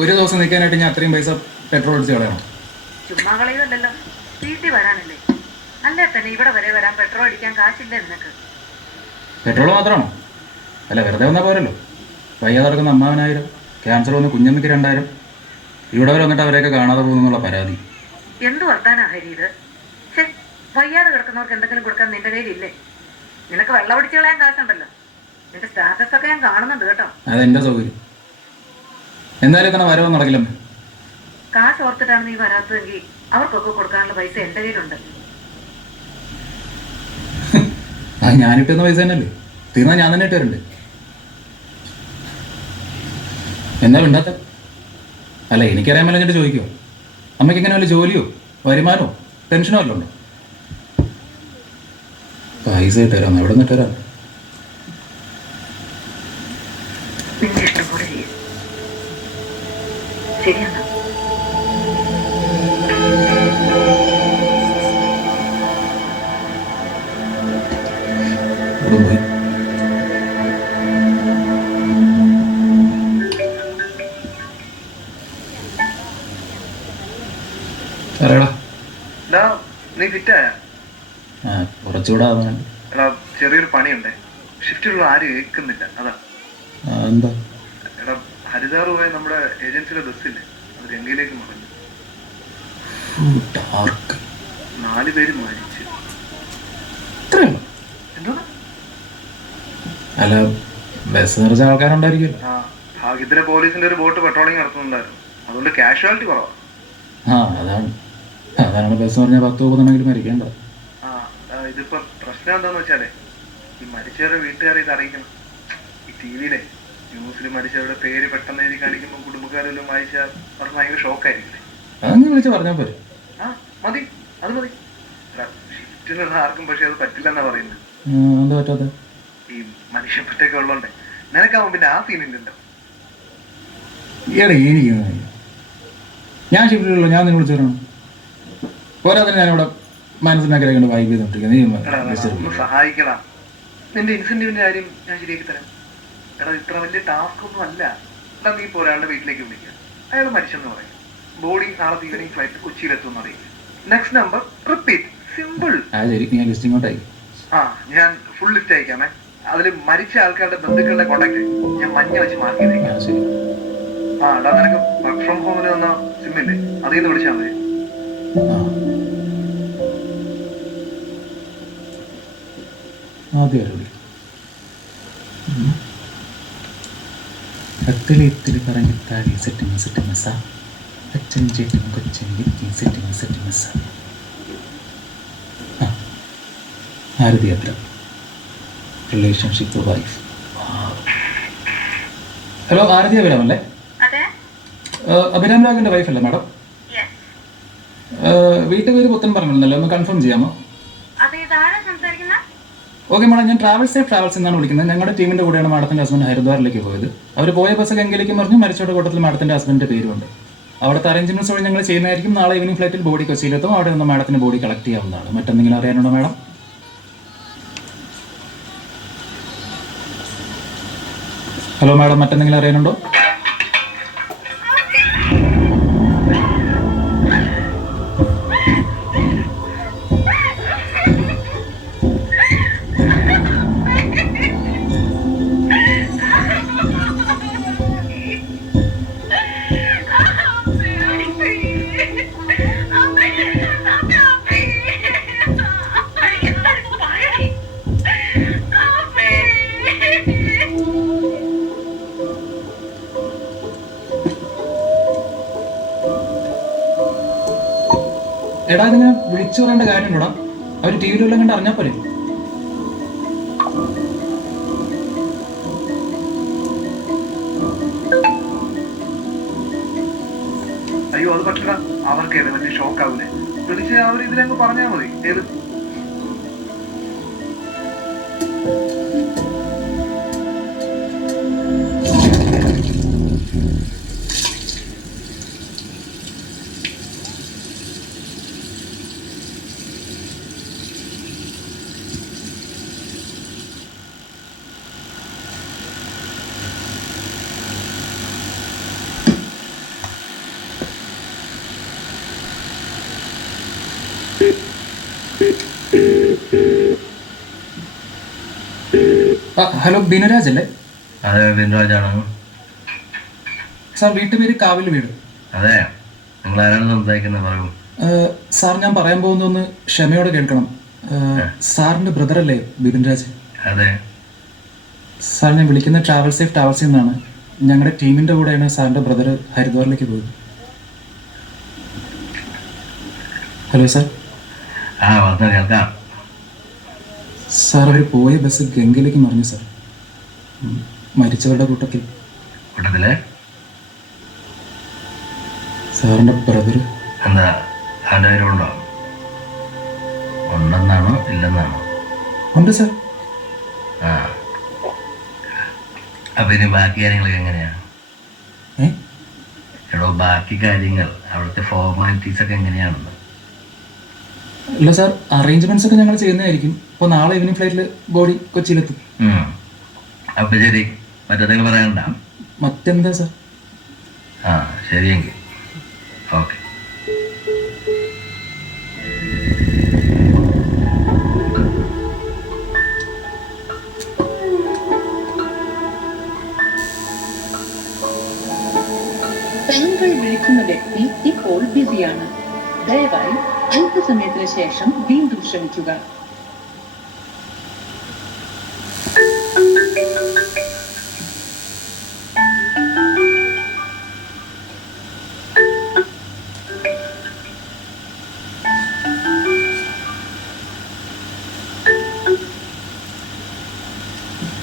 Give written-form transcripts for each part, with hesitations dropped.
ഒരു ദിവസം നിൽക്കാനായിട്ട് ഞാൻ അത്രയും പൈസ പെട്രോൾ അടിച്ച് കളയണം. ചുമ്മാ കളയുന്നല്ലോ, വീട്ടിൽ വരാനല്ലേ. അല്ലേ തന്നെ ഇവിടെ വരെ വരാൻ പെട്രോൾ അടിക്കാൻ കാശില്ല നിനക്ക്. പെട്രോൾ മാത്രമാണോ? അല്ല, വെറുതെ വന്നാൽ പോരല്ലോ. വയ്യാതെ നടക്കുന്ന അമ്മാവനായിരം, ക്യാൻസർ വന്ന് കുഞ്ഞമ്മയ്ക്ക് 2000, ഇവിടെ വരെ വന്നിട്ട് അവരെയൊക്കെ കാണാതെ പോകുന്നുള്ള പരാതി. എന്ത് വർത്താനാ ഹരി ഇത്? വയ്യാതെ കിടക്കുന്നവർക്ക് എന്തെങ്കിലും കൊടുക്കാൻ നിന്റെ കയ്യിലില്ലേ? നിനക്ക് വെള്ളം അടിച്ചു കളയാൻ കാശുണ്ടല്ലോ. നിന്റെ സ്റ്റാറ്റസ് ഒക്കെ ഞാൻ കാണുന്നുണ്ട് കേട്ടോ. അതെന്റെ സൗകര്യം. എന്നാലും തന്നെ വരവ് നടക്കില്ലമ്മേ. കാശ് ഓർത്തിട്ടാണ് നീ വരാത്തതെങ്കിൽ അവർക്കൊക്കെ കൊടുക്കാനുള്ള പൈസ എന്റെ കയ്യിലുണ്ട്. അത് ഞാനിട്ടുന്ന പൈസ തന്നെയല്ലേ, തീർന്നാൽ ഞാൻ തന്നെ ഇട്ടുതരണ്ടേ? എന്നാ ഉണ്ടാത്ത അല്ല, എനിക്കറിയാൻ മേലെ എന്നിട്ട് ചോദിക്കുമോ? അമ്മയ്ക്ക് എങ്ങനെ വല്ല ജോലിയോ വരുമാനമോ പെൻഷനോ വല്ലതും ഉണ്ടോ? പൈസ ഇട്ടുതരാം, എവിടെ നിന്ന് ഇട്ടുതരാം? നിന്റെ ഇഷ്ടം പോലെ ചെയ്യും. ശരിയാണ്. നീ ഫിറ്റായ? കുറച്ചുകൂടെ എടാ, ചെറിയൊരു പണിയുണ്ട്. ഷിഫ്റ്റിലുള്ള ആരും ഏൽക്കുന്നില്ല, അതാ. എന്താ? എടാ, ഹരിതാർ പോയ നമ്മുടെ ഏജൻസിയുടെ ബസ്സില്ലേ, അത് ഗംഗയിലേക്ക് മറിഞ്ഞു. 4 പേര് മരിച്ചു. എന്താ? അല്ല, ബസ് നിറച്ച ആൾക്കാരുണ്ടായിരിക്കും. ആ, ഭാഗ്യത്തിലെ പോലീസിന്റെ ഒരു ബോട്ട് പെട്രോളിംഗ് നടത്തുന്നുണ്ടായിരുന്നു, അതുകൊണ്ട് കാഷ്വാലിറ്റി കുറവാണ്. അതാണ് ബസ് പറഞ്ഞാൽ 10 പോകുന്നുണ്ടെങ്കിലും മരിക്കേണ്ടത്. ആ, ഇതിപ്പോ പ്രശ്നം എന്താന്ന് വെച്ചാലേ, ഈ മരിച്ചവരുടെ വീട്ടുകാരെ ഇത് അറിയിക്കണം. ഈ ടിവിയിലെ ന്യൂസിൽ മരിച്ചവരുടെ പേര് പെട്ടെന്ന് എഴുതി കാണിക്കുമ്പോൾ കുടുംബക്കാരെല്ലാം വായിച്ചാൽ അവർക്ക് ഭയങ്കര ഷോക്കായിരിക്കില്ലേ? അതങ്ങ് വിളിച്ച് പറഞ്ഞാൽ പോരെ. ആ, മതി, അത് മതി. ഷിഫ്റ്റിലുള്ള ആർക്കും പക്ഷെ അത് പറ്റില്ലെന്നാ പറയുന്നത്. എന്താ പറ്റാത്ത? ഈ മനുഷ്യപ്പറ്റൊക്കെ ഉള്ളോണ്ടേ നിനക്കാവുമ്പോ പിന്നെ ആ സീനില്ലല്ലോ. എനിക്ക് ഞാൻ ഷിഫ്റ്റിലുള്ള ഞാൻ നിങ്ങൾ വിളിച്ചു തരണം. പോരാതെ ഞാനിവിടെ മനസ്സിനാക്കി വൈബ് ചെയ്തോണ്ടിരിക്കുന്നത്. സഹായിക്കണം. നിന്റെ ഇൻസെന്റീവിന്റെ കാര്യം ഞാൻ ശരിയാക്കി തരാം. എടാ, ഇത്ര വലിയ ടാസ്ക് ഒന്നും അല്ല. എടാ, നീ ഇപ്പോൾ ഒരാളുടെ വീട്ടിലേക്ക് വിളിക്കുക, അയാൾ മരിച്ചെന്ന് പറയും, ബോഡി നാളെ ഈവനിങ് ഫ്ലൈറ്റ് കൊച്ചിയിലെത്തുമെന്ന് അറിയില്ല. Next number repeat, simple. ആ, ഞാൻ ഫുൾ ലിസ്റ്റ് അയക്കാമേ. അതിൽ മരിച്ച ആൾക്കാരുടെ ബന്ധുക്കളുടെ കോണ്ടാക്ട് ഞാൻ മഞ്ഞ വെച്ച് മാർക്ക് ചെയ്തേക്കാം. ആ, എടാ, നിനക്ക് വർക്ക് ഫ്രം ഹോമിൽ വന്ന സിമ്മില്ലേ, അതിൽ നിന്ന് വിളിച്ചാൽ മതി. അത്തിലെത്തില് പറഞ്ഞ് താടി സെറ്റിങ് സെറ്റ് മെസ്സ അച്ഛൻ ചേട്ടും കൊച്ചൻ ഗിഫ്റ്റിങ് സെറ്റിങ് സെറ്റ് മെസ്സ. ആരതി അത്ര റിലേഷൻഷിപ്പ് വൈഫ്. ഹലോ, ആരതി അഭിരാം അല്ലേ? അഭിരാം രാഘവന്റെ വൈഫ് അല്ലേ മാഡം? വീട്ടുപേര് പുത്തൻ പറഞ്ഞിരുന്നല്ലോ, ഒന്ന് കൺഫേം ചെയ്യാമോ? ഓക്കെ മാഡം, ഞാൻ ട്രാവൽസ് എന്നാണ് വിളിക്കുന്നത്. ഞങ്ങളുടെ ടീമിന്റെ കൂടെയാണ് മാഡത്തിന്റെ ഹസ്ബൻഡ് ഹരിദ്വാറിലേക്ക് പോയത്. അവർ പോയ ബസ് ഗംഗയിലേക്ക് മറിഞ്ഞു. മരിച്ചവരുടെ കൂട്ടത്തിൽ മാഡത്തിന്റെ ഹസ്ബൻഡിന്റെ പേരുണ്ട്. അവിടുത്തെ അറേഞ്ച്മെന്റ്സ് വഴി ഞങ്ങൾ ചെയ്യുന്നതായിരിക്കും. നാളെ ഈവനിംഗ് ഫ്ലൈറ്റിൽ ബോഡി കൊച്ചിയിലെത്തും. അവിടെ നിന്ന് മാഡത്തിന് ബോഡി കളക്ട് ചെയ്യാവുന്നതാണ്. മറ്റെന്തെങ്കിലും അറിയാനുണ്ടോ മാഡം? ഹലോ മാഡം, മറ്റെന്തെങ്കിലും അറിയാനുണ്ടോ? എടാ, ഇതിങ്ങനെ വിളിച്ചു പറയേണ്ട കാര്യമുണ്ടോടാ? അവർ ടി വിയിലെല്ലാം കണ്ട് അറിഞ്ഞാൽ പോരെ? അയ്യോ, അത് പറ്റില്ല. അവർക്ക് വലിയ ഷോക്ക് ആവൂലേ? വിളിച്ച് അവർ ഇതിലങ്ങ് പറഞ്ഞാൽ മതി. ഏത് ഹലോ ബിനുരാജ് അല്ലേ? അതെ, ബിൻരാജാണ്. സാർ വീട്ടുപേര് കാവിൽ വീട്. അതെ, നിങ്ങൾ ആരാണ് സംസാരിക്കുന്നത്? പറയൂ. സാർ ഞാൻ പറയാൻ പോകുന്നൊന്ന് ക്ഷമയോടെ കേൾക്കണം. സാറിൻ്റെ ബ്രദറല്ലേ ബിപിൻരാജ്? അതെ. സാർ ഞാൻ വിളിക്കുന്ന ട്രാവൽ സേഫ് ട്രാവൽസിൽ നിന്നാണ്. ഞങ്ങളുടെ ടീമിൻ്റെ കൂടെയാണ് സാറിൻ്റെ ബ്രദർ ഹരിദ്വാറിലേക്ക് പോയത്. Hello sir. വന്ന് കേൾക്കാം. സാർ അവർ പോയ ബസ് ഗംഗയിലേക്ക് മറിഞ്ഞു സാർ. മരിച്ചവരുടെ കൂട്ടത്തില് സാറിൻ്റെ ബ്രദർ. എന്താ അവൻ്റെ പേരുണ്ടോ? ഉണ്ടെന്നാണോ ഇല്ലെന്നാണോ? ഉണ്ട് സാർ. അപ്പൊ ഇനി ബാക്കി കാര്യങ്ങളൊക്കെ എങ്ങനെയാണ്? എടോ, ബാക്കി കാര്യങ്ങൾ അവിടുത്തെ ഫോർമാലിറ്റീസ് ഒക്കെ എങ്ങനെയാണെന്ന്? ഇല്ല സാർ, അറേഞ്ച്മെന്റ്സ് ഒക്കെ ഞങ്ങൾ ചെയ്യുന്നതായിരിക്കും. ഇപ്പോൾ നാളെ ഈവനിങ് ഫ്ലൈറ്റിൽ ബോഡി കൊച്ചിയിലെത്തും. അപ്പൊ ശരി, മറ്റെന്തെങ്കിലും പറയണ്ട? മറ്റെന്താ സാർ? ശരിയെങ്കിൽ ഓക്കെ. താങ്കൾ വിളിക്കുന്ന വ്യക്തി ഇപ്പോൾ ബിസിയാണ്. ദയവായി അല്പസമയത്തിന് ശേഷം വീണ്ടും ശ്രമിക്കുക.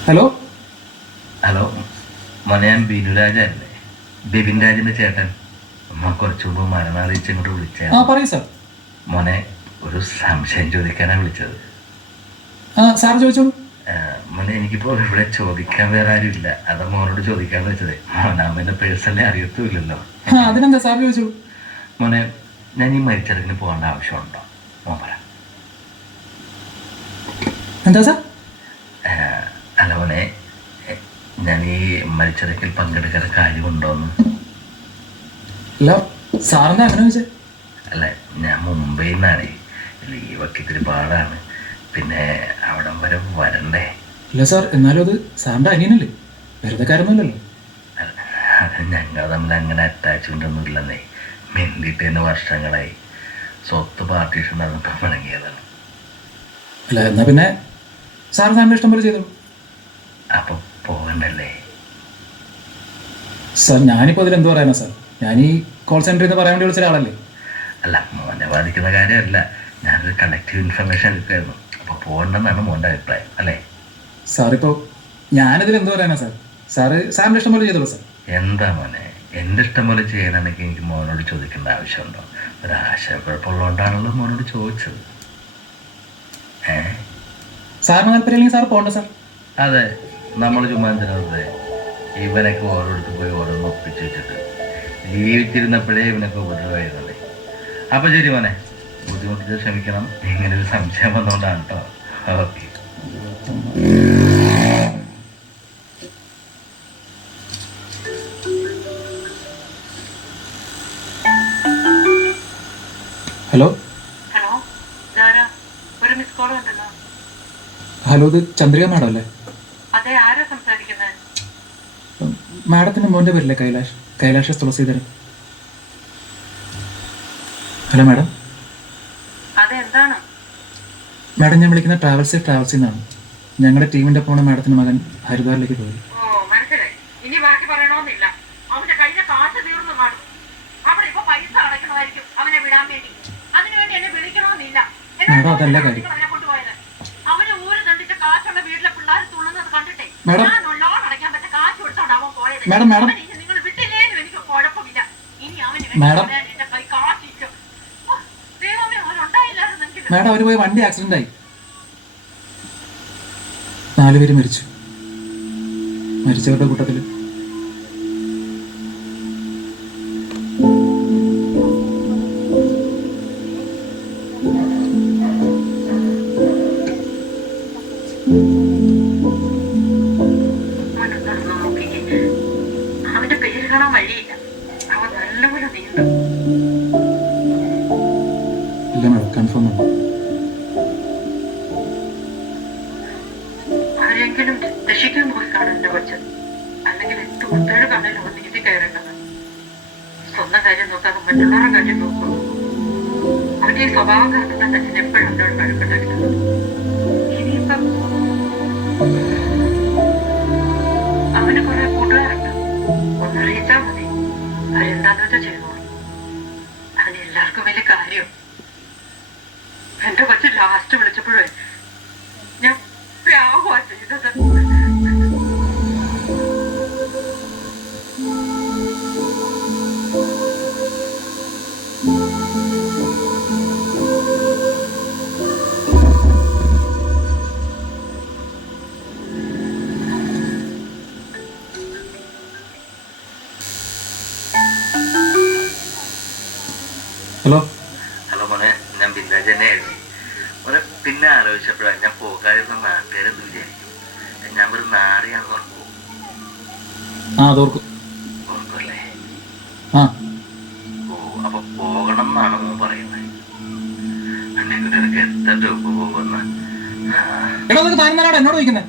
ഹലോ. ഹലോ മോനെ, ഞാൻ ബിനുരാജല്ലേ, ബിപിൻ രാജിന്റെ ചേട്ടൻ. കുറച്ചു മുമ്പ് മരണാറിയിച്ച് ഇങ്ങോട്ട് വിളിച്ചായിരുന്നു. പറയൂ സാർ. മോനെ, ഒരു സംശയം ചോദിക്കാനാണ് വിളിച്ചത്. സാർ ചോദിച്ചോളൂ. മോനെ, എനിക്കിപ്പോൾ ഇവിടെ ചോദിക്കാൻ വേറെ ആരും ഇല്ല. അതാ മോനോട് ചോദിക്കാന്ന് വെച്ചത്. മോനാമ്മേന്റെ പേഴ്സണലി അറിയത്തുമില്ലല്ലോ. അതിനെന്താ സാർ ചോദിച്ചോളൂ. മോനെ, ഞാൻ ഈ മരിച്ചടക്കിന് പോകേണ്ട ആവശ്യമുണ്ടോ? മോൻ പറ. എന്താ സാർ? അല്ല മോനെ, ഞാൻ ഈ മരിച്ചടക്കിൽ പങ്കെടുക്കാൻ കാര്യമുണ്ടോന്ന്? അല്ല സാറിന്റെ അങ്ങനെ വെച്ചേ. അല്ല, ഞാൻ മുംബൈയിൽ നിന്നാണ്. ലീവൊക്കെ ഇത്തിരി പാടാണ്. പിന്നെ അവിടം വരെ വരണ്ടേ? ഇല്ല സാർ, എന്നാലും അത് സാറിന്റെ അനിയനല്ലേ, വെറുതെ കാര്യമൊന്നുമില്ലല്ലോ. അത് ഞങ്ങൾ തമ്മിൽ അങ്ങനെ അറ്റാച്ച്മെന്റ് ഒന്നും ഇല്ലെന്നേ. മിണ്ടിട്ട് തന്നെ വർഷങ്ങളായി. സ്വത്ത് പാർട്ടീഷൻ നടന്നിട്ട് തുടങ്ങിയതാണ്. അല്ല എന്നാ പിന്നെ സാർ സാറിന്റെ ഇഷ്ടം പോലെ ചെയ്തോളൂ. അപ്പൊ പോകണ്ടല്ലേ? സാർ ഞാനിപ്പോൾ അതിൽ എന്ത് പറയാനാ സാർ? ഞാൻ ഈ കോൾ സെന്ററിൽ നിന്ന് പറയാൻ വേണ്ടി വിളിച്ച ഒരാളല്ലേ. അല്ല, മോനെ ബാധിക്കുന്ന കാര്യമല്ല. ഞാനൊരു കളക്റ്റീവ് ഇൻഫർമേഷൻ എടുക്കുമായിരുന്നു. അപ്പോൾ പോകണ്ടെന്നാണ് മോൻ്റെ അഭിപ്രായം അല്ലേ? സാറിപ്പോൾ ഞാനിതിൽ എന്ത് പറയാനാ സാർ? സാറിൻ്റെ ഇഷ്ടം പോലെ ചെയ്തോളൂ സാർ. എന്താ മോനെ, എൻ്റെ ഇഷ്ടം പോലെ ചെയ്യാനാണെങ്കിൽ എനിക്ക് മോനോട് ചോദിക്കേണ്ട ആവശ്യമുണ്ടോ? ഒരു ആശയക്കുഴപ്പമുള്ളതുകൊണ്ടാണല്ലോ മോനോട് ചോദിച്ചത്. സാറിന് താല്പര്യമില്ലെങ്കിൽ സാർ പോകണ്ട സാർ. അതെ, നമ്മൾ ചുമ്മാ തരുന്നത് ഇവനൊക്കെ ഓരോരുത്തർ പോയി ഓരോന്ന് ഒപ്പിച്ച് വെച്ചിട്ട് ജീവിച്ചിരുന്നപ്പോഴേ ഇവനൊക്കെ ഉപദ്രവമായിരുന്നല്ലേ. അപ്പൊ ശരി മോനെ, ബുദ്ധിമുട്ടിച്ച് ക്ഷമിക്കണം. ഇങ്ങനെ ഒരു സംശയം വന്നുകൊണ്ടാണ് കേട്ടോ. ഓക്കെ. ഹലോ. ഹലോ, ഒരു മിസ് കോൾ ഉണ്ടല്ലോ. ഹലോ, ഇത് ചന്ദ്രിക മാഡം അല്ലേ? അതെ, ആരാ സംസാരിക്കുന്നത്? മാഡത്തിന്റെ മോൻ്റെ പേരില്ലേ കൈലാഷ് തുളസീധരൻ. Hello madam. അതെന്താണ്? മാഡം, ഞാൻ വിളിക്കുന്ന ട്രാവൽ സേഫ് ട്രാവൽസിൽ നിന്നാണ്. ഞങ്ങളുടെ ടീമിന്റെ പോണ മാഡത്തിന്റെ മകൻ ഹരിദ്വാറിലേക്ക് പോയി. ഓ, മനസ്സിലായി. ഇനി ബാക്കി പറയണമെന്നില്ല. അവന്റെ കയ്യിലെ കാശ് തീർന്നു കാണും. അവിടെ ഇപ്പൊ പൈസ അടയ്ക്കണമായിരിക്കും അവനെ വിടാൻ വേണ്ടി. അതിനുവേണ്ടി എന്നെ വിളിക്കണമെന്നില്ല. മാഡം, അതല്ല കാര്യം. കൊണ്ടുപോയത് അവന് ഊര് തണ്ടിച്ച കാശുള്ള വീട്ടിലെ പിള്ളേർ തുള്ളുന്നത് കണ്ടിട്ടേ മാഡം. ഞാൻ ലോൺ അടയ്ക്കാൻ പറ്റ കാശ് കൊടുത്തോണ്ട് അവൻ പോയത്. മാഡം മാഡം നിങ്ങൾ വിട്ടില്ലേലും എനിക്ക് കുഴപ്പമില്ല. ഇനി അവന് മാഡം എന്റെ കൈ കാശിച്ചു. ദൈവമേ, അവനുണ്ടായില്ലായിരുന്നു എനിക്ക്. മാഡം, അവര് പോയ വണ്ടി ആക്സിഡന്റ് ആയി. 4 പേര് മരിച്ചു. മരിച്ചവരുടെ കൂട്ടത്തിൽ അവന്റെ പേര് കാണാൻ വഴിയില്ല. അവൻ നല്ലപോലെ നീന്തും. ഇല്ല മാഡം, കൺഫേം ആണ്. ആരെങ്കിലും ശിക്ഷിക്കാൻ പോയിക്കാണ് എന്റെ കൊച്ച്. അല്ലെങ്കിൽ എന്ത് മുത്തേട് കാണാനോ നീതി കയറേണ്ടത്. സ്വന്തം കാര്യം നോക്കാതെ മറ്റുള്ളവരുടെ കാര്യം നോക്കും. അവന്റെ ഈ സ്വഭാവം കാരണം തന്നെ അച്ഛൻ എപ്പോഴും എന്നോട് വഴക്കുണ്ടാക്കുന്നത്. ഇനിയിപ്പം അവന് കുറെ കൂട്ടുകാരുണ്ട്, ഒന്നറിയിച്ചാ മതി, അവരെന്താന്ന് വെച്ചാൽ ചെയ്തോളൂ. അവന് എല്ലാവർക്കും വലിയ കാര്യം. എന്റെ കൊച്ചു ലാസ്റ്റ് വിളിച്ചപ്പോഴേ ഞാൻ പ്രാവുക ചെയ്തത്. ഹലോ ഹലോ മോനെ, ഞാൻ ബിന്ദാജ് തന്നെയായിരുന്നു മോനെ. പിന്നെ ആലോചിച്ചപ്പോഴാണ് ഞാൻ പോകാതിരുന്ന നാട്ടുകാരെന്ന് വിചാരിക്കും. ഞാൻ ഒരു നാറിയാന്ന് ഓർക്കും. അതോർക്കും. ഓർക്കുമല്ലേ? ആ ഓ, അപ്പൊ പോകണം എന്നാണ് മോൻ പറയുന്നത്. നിനക്ക് എത്ര രൂപ പോകുന്ന? എടാ അതൊക്കെ താനെന്നാണ് എന്നോട് ചോദിക്കുന്നത്?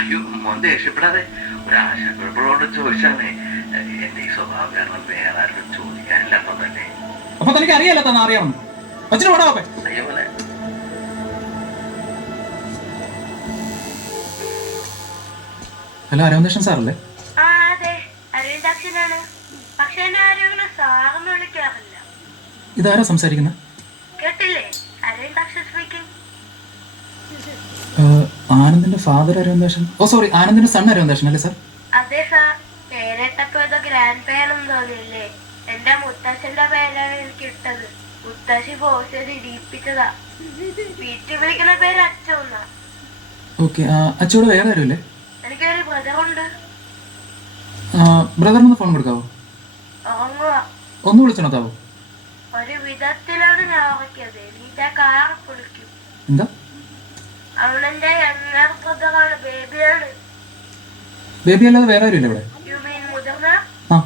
അയ്യോ മോൻ ദേഷ്യപ്പെടാതെ, ഒരു ആശയക്കുഴപ്പമുള്ളതുകൊണ്ട് ചോദിച്ചാണേ. എന്റെ ഈ സ്വഭാവം കാരണം വേറെ ആരോടും ചോദിക്കാനില്ല. അപ്പൊ തന്നെ അപ്പൊ തനിക്ക് അറിയാലോ തന്നെ അറിയാമെന്ന്. അച്ഛനും ഓടാ പോപ്പേ. അയ്യോ മോനെ. ഹലോ, അരവിന്ദൻ സാറല്ലേ? ആ അതെ, അരവിന്ദാക്ഷനാണ്. പക്ഷെ എന്നെ ആരും അങ്ങനെ സാറെന്ന് വിളിക്കാറില്ല. ഇതാരാ സംസാരിക്കുന്നത്? കേട്ടില്ലേ? അരവിന്ദാക്ഷൻ സ്പീക്കിംഗ്. ആനന്ദിന്റെ ഫാദർ അരവിന്ദാക്ഷൻ. ഓ സോറി, ആനന്ദിന്റെ സൺ അരവിന്ദാക്ഷൻ അല്ലേ സാർ? അതെ സാർ, പേരിട്ടപ്പോ ഏതോ ഗ്രാൻഡ് പേരെന്ന് തോന്നിയില്ലേ? എന്റെ മുത്തശ്ശന്റെ പേരാണ് എനിക്ക് ഇട്ടത്. മുത്തശ്ശി പോസ്റ്റ് ചെയ്ത് ഇടിയിപ്പിച്ചതാ. വീട്ടിൽ വിളിക്കുന്ന പേര് അച്ഛന്നാ. ഓക്കെ, അച്ഛനോട് വേറെ ആരുമില്ലേ? എനിക്കൊരു ബ്രദറുണ്ട്. ബ്രദറിനൊന്ന് ഫോൺ കൊടുക്കാവോ? ഉറങ്ങുക. ഒന്ന് വിളിച്ചോണത്താവോ? ഒരു വിധത്തിലാണ് ഞാൻ ഉറക്കിയത്. നീറ്റാ കാറ് പൊളിക്കും. എന്താ? അവനെന്റെ യങ്ങർ ബ്രദറാണ്, ബേബിയാണ്. ബേബി അല്ലാതെ വേറെ ആരുമില്ല ഇവിടെ? യു മീൻ മുതിർന്ന? ആ,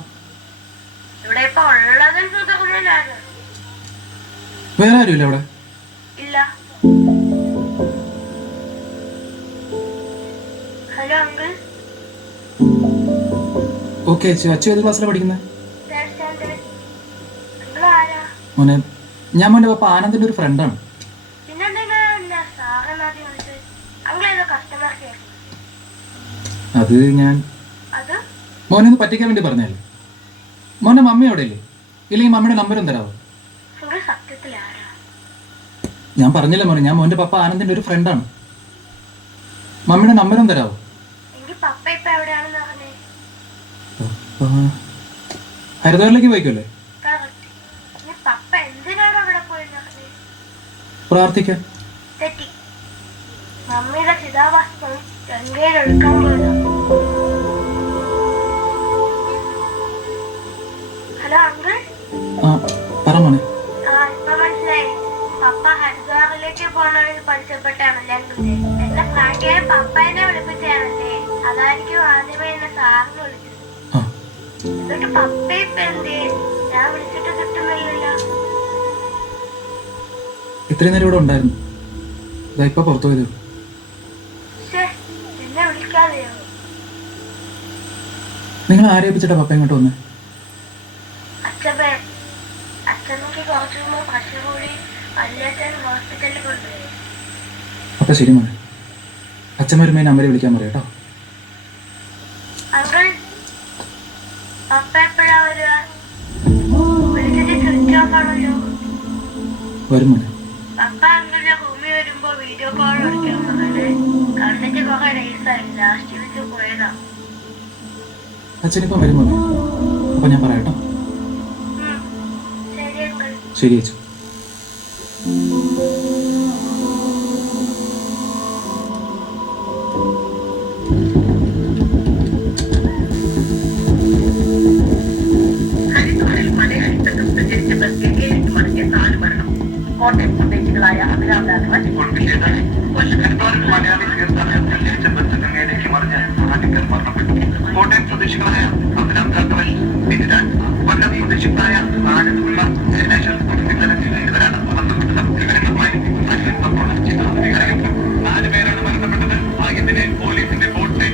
ഇവിടെ ഇപ്പൊ ഉള്ളതിൽ മുതിർന്നതാണ്. വേറെ ആരുമില്ല ഇവിടെ? ഇല്ല. Hello uncle. Okay Achu. Achu ഏത് ക്ലാസ്സിലാണ് പഠിക്കുന്നത്? Third standard. അങ്കിൾ ആരാ? മോനെ, ഞാൻ മോൻ്റെ പപ്പ ആനന്ദിന്റെ ഒരു ഫ്രണ്ടാണ്. പിന്നെന്തിനാ എന്നെ സാറെന്നാദ്യം വിളിച്ചത്? അങ്കിൾ ഏതോ കസ്റ്റമർ കെയർ. അത് ഞാൻ അത് മോനെ ഒന്ന് പറ്റിക്കാൻ വേണ്ടി പറഞ്ഞല്ലേ. മോൻ്റെ മമ്മി അവിടെ ഇല്ലേ? ഇല്ലെങ്കിൽ മമ്മിയുടെ നമ്പരും തരാമോ? അങ്കിൾ സത്യത്തിൽ ആരാ? ഞാൻ പറഞ്ഞില്ല മോനെ, ഞാൻ മോൻ്റെ പപ്പ ആനന്ദിന്റെ ഒരു ഫ്രണ്ടാണ്. മമ്മിയുടെ നമ്പരും തരാമോ? എങ്കിൽ പപ്പ ഇപ്പൊ എവിടെയാണെന്ന് പറഞ്ഞേ. ഹരിദ്വാറിലേക്ക് പോയിക്കല്ലേ? കറക്റ്റ്. ഇനി പപ്പ എന്തിനാണ് അവിടെ പോയെന്ന് പറഞ്ഞേ? പ്രാർത്ഥിക്കാൻ. തെറ്റി. മമ്മിയുടെ ചിതാഭസ്മം ഗംഗയിൽ ഒഴുക്കാൻ പോയതാ. Hello uncle. പറ മോനെ. ഇപ്പൊ മനസ്സിലായി. പപ്പ ഹരിദ്വാറിലേക്ക് പോകണമെന്ന് പഠിച്ചപ്പെട്ടാണല്ലേ അങ്കിളിനെ? എന്നെ ഫ്രാങ്കിയെ പപ്പേനെ വിളിപ്പിച്ചാണല്ലേ? അതായിരിക്കും ആദ്യമേ എന്നെ സാറിന് വിളിച്ചത്. എന്നിട്ട് പപ്പ ഇപ്പൊ എന്തേ? ഞാൻ വിളിച്ചിട്ട് കിട്ടുന്നില്ലല്ലോ. ഇത്രയും നേരം ഇവിടെ ഉണ്ടായിരുന്നു. ഇതാ ഇപ്പൊ പുറത്തു പോയത്. എന്നെ വിളിക്കാതെയോ? നിങ്ങൾ ആരെ ഏൽപ്പിച്ചിട്ടാ പപ്പ ഇങ്ങോട്ട് വന്നേ? അച്ഛനക്ക് കുറച്ചു മുമ്പ് പ്രഷർ കൂടി വല്യച്ഛൻ ഹോസ്പിറ്റലിൽ കൊണ്ടുപോയി. അപ്പൊ ശരി മോനെ, അച്ഛൻ വരുമ്പോ നമ്പർ വിളിക്കാൻ പറയാം കേട്ടോ. അങ്കിൾ, പപ്പ എപ്പോഴാ വരിക? വിളിച്ചിട്ട് സ്വിച്ച് ഓഫ് ആണല്ലോ. വരും മോനെ. പപ്പ അങ്കിളിന്റെ റൂമിൽ വരുമ്പോ വീഡിയോ കോൾ വിളിക്കണം പറഞ്ഞത്. കണ്ടിട്ട് കുറെ ഡേയ്സായി. ലാസ്റ്റ് വിളിച്ച് പോയതാ. അച്ഛനിപ്പം വരും മോനെ. അപ്പൊ ഞാൻ പറയാം കേട്ടോ. ശരി അങ്കിൾ. ശരി അച്ഛൻ. കോട്ടയം സ്വദേശികളായ അഭിരാമദാസവൻ കോട്ടയം സ്വദേശികളായ അഭിരാം കാർത്തവൻ, ബിനിരാൻ, കൊല്ലം സ്വദേശികളായ ആനന്ദുള്ള എന്നിവരാണ് നാല് പേരാണ് മരണപ്പെട്ടത്. ഭാഗ്യത്തിന് പോലീസിന്റെ ബോട്ട്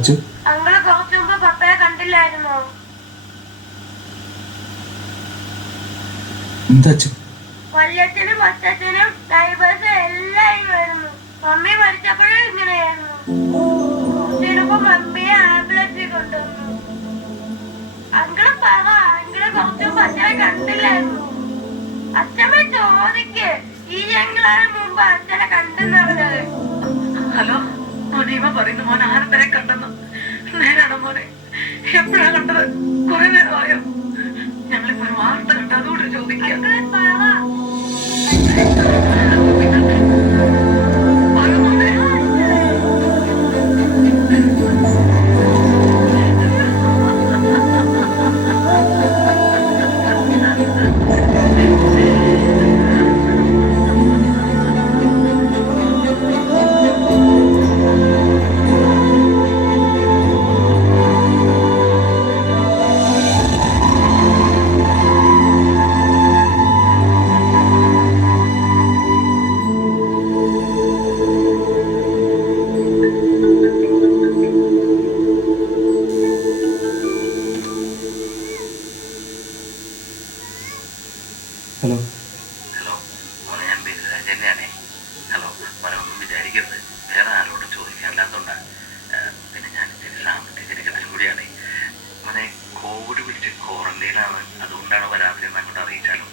അച്ചു അങ്ങള് കുറച്ചു മുമ്പ് പപ്പയെ കണ്ടില്ലായിരുന്നോ? എന്താ അച്ചു? വല്യച്ഛനും കൊച്ചച്ഛനും ഡൈവേഴ്സും എല്ലാരും വരുന്നു. മമ്മി മരിച്ചപ്പോഴും ഇങ്ങനെയായിരുന്നു. ചിലപ്പോ മമ്മിയെ ആംബുലൻസിൽ കൊണ്ടുവന്നു. അങ്കിള് പറ, അങ്കിള് കുറച്ചു മുമ്പ് അച്ഛനെ കണ്ടില്ലായിരുന്നു. അച്ഛമ്മ ചോദിക്ക്, ഈ ഞങ്ങളാണ് മുമ്പ് അച്ഛനെ കണ്ടെന്നവര്. ഹലോ, മോനീമ പറയുന്നു മോൻ ആനന്ദനെ കണ്ടെന്ന്. നേരാണോ മോനെ? എപ്പോഴാ കണ്ടത്? കുറെ നേരമായോ? ഞങ്ങളിപ്പോ ഒരു വാർത്ത കണ്ട, അതുകൊണ്ട് ചോദിക്കാം. ഹലോ ഹലോ മോനെ, ഞാൻ ബിരുദരാജ് തന്നെയാണേ. ഹലോ മോനെ, ഒന്നും വിചാരിക്കരുത്, വേറെ ആരോടും ചോദിക്കാനില്ലാത്തതുകൊണ്ടാണ്. പിന്നെ ഞാൻ ഇത്തിരി സാമ്പത്തിക തിരക്കത്തിലും കൂടിയാണ്. മോനെ, കോവിഡ് പിടിച്ച് ക്വാറന്റൈനാണ്, അതുകൊണ്ടാണ് വരാതിരുന്ന് അങ്ങോട്ട് അറിയിച്ചാലോ.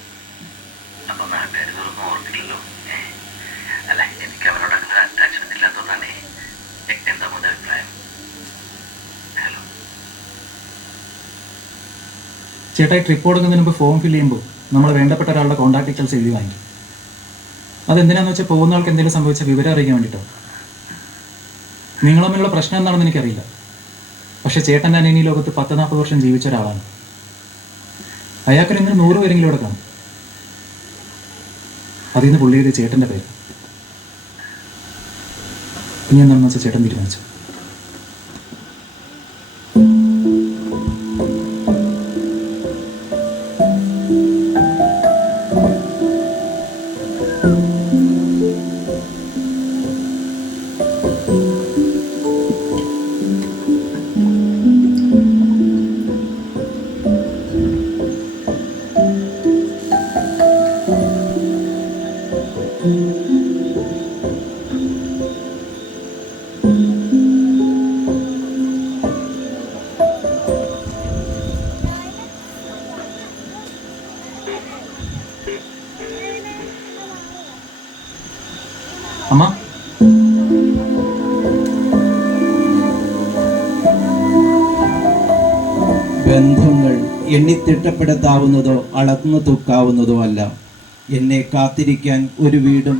അപ്പൊ നാട്ടുകാർ ഇതൊന്നും ഓർത്തില്ലല്ലോ. അല്ല, എനിക്ക് അവരോട് അങ്ങനെ അറ്റാച്ച്മെന്റ് ഇല്ലാത്തതുകൊണ്ടാണേ. എന്താ മോന്റെ അഭിപ്രായം? ഹലോ ചേട്ടാ, ഈ ട്രിപ്പ് കൊടുക്കുന്നതിന് മുമ്പ് ഫോം ഫില്ല് ചെയ്യുമ്പോൾ നമ്മൾ വേണ്ടപ്പെട്ട ഒരാളുടെ കോൺടാക്ട് ഡീറ്റെയിൽസ് എഴുതി വാങ്ങിക്കും. അതെന്തിനാന്ന് വെച്ചാൽ പോകുന്ന ആൾക്ക് എന്തെങ്കിലും സംഭവിച്ച വിവരം അറിയിക്കാൻ വേണ്ടിയിട്ടോ. നിങ്ങൾ തമ്മിലുള്ള പ്രശ്നം എന്താണെന്ന് എനിക്കറിയില്ല. പക്ഷേ ചേട്ടൻ്റെ അനിയൻ ഈ ലോകത്ത് 10-40 വർഷം ജീവിച്ച ഒരാളാണ്. അയാൾക്കൊരു ഇങ്ങനെ 100 പേരെങ്കിലും ഇവിടെ കാണും. അതിൽ നിന്ന് പുള്ളിയുടെ ചേട്ടൻ്റെ പേര്. ഇനി എന്താണെന്ന് വെച്ചാൽ ചേട്ടൻ തീരുമാനിച്ചു. അമ്മ, ബന്ധങ്ങൾ എണ്ണിത്തിട്ടപ്പെടുത്താവുന്നതോ അളന്നു തൂക്കാവുന്നതോ അല്ല. എന്നെ കാത്തിരിക്കാൻ ഒരു വീടും